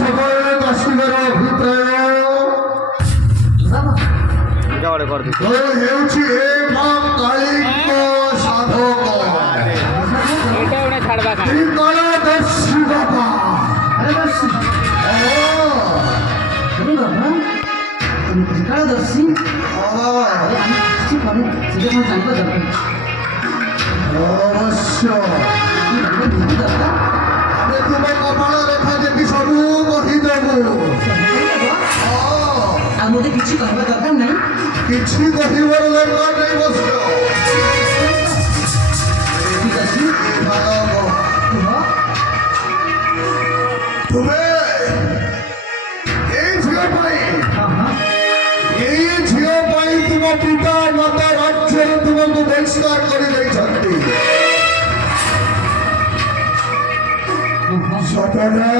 সকল দাসীଙ୍କର ଅଭିପ୍ରାୟ ହେଉଛି ଏ ମା କାଳୀଙ୍କ ସାଧକ ତ୍ରିକାଳଦର୍ଶୀ ବାବା। ତ୍ରିକାଳଦର୍ଶୀ ଅବଶ୍ୟ ଆମେ ତୁମ କପାଳ ରେଖା ଦେଖି ସବୁ କହିଦେବୁ। ଆଉ ମୋତେ କିଛି କହିବା ଦରକାର ନାହିଁ। କିଛି କହିବାର ଦରକାର ନାହିଁ। ବସ ଠିକ ଅଛି। ତୁମେ ଏଇ ଝିଅ ପାଇଁ ତୁମ ପିତା ମାତା ରାଜ୍ୟରେ ତୁମକୁ ବହିଷ୍କାର କରିଦେଇଛନ୍ତି। ସତନା